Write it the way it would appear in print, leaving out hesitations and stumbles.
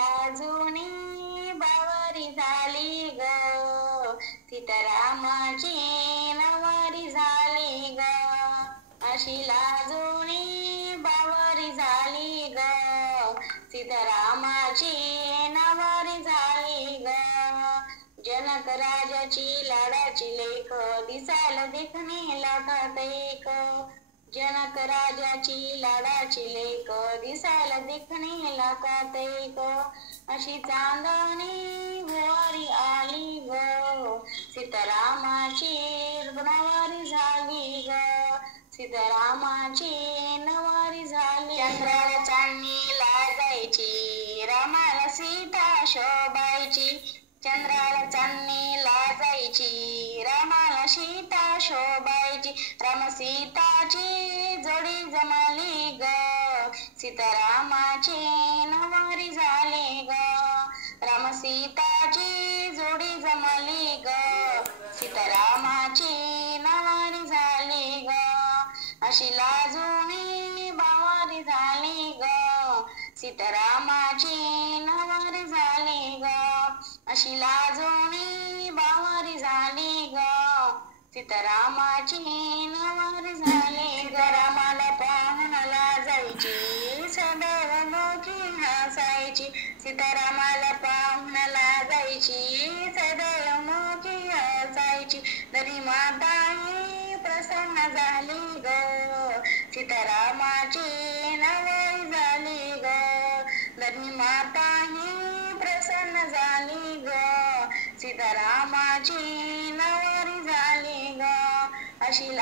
जुनी बावरी झाली ग, सीतारामाची नवरी झाली ग, अशी लाजुनी बावरी झाली ग, सीतारामाची नवरी झाली ग. जनक राजाची लाडाची लेक, दिसायला देखणे लाखात एक. जनक राजाची लाडाची लेक, दिसायला देखणे लाखात एक. अशी चांदणी भुवारी आली ग, सीतारामाची नवरी झाली ग, सीतारामाची नवरी झाली. चंद्राला चांदणी लाजायची, रामाला सीता शोभायची. चंद्राला चांदणी लाजायची, रामाला सीता शोभायची. राम सीताची जोडी जमली ग, सीतारामाची नवरी झाली ग. राम सीताची जोडी जमली ग, सीतारामाची नवरी झाली ग. अशी लाजुनी बावरी झाली ग, सीतारामाची नवरी झाली ग. अशी लाजुनी बावरी झाली ग, सीतारामाची नवरी झाली ग. रामाला पाहून लाजायची, सदैव मोठी हसायची. सीतारामाला पाहून लाजायची, सदैव मोठी हसायची. तरी माताही प्रसन्न झाली ग, सीतारामाची नवरी झाली ग. तरी माताही प्रसन्न झाली ग, सीतारामाची नवरी झाली ग. अशी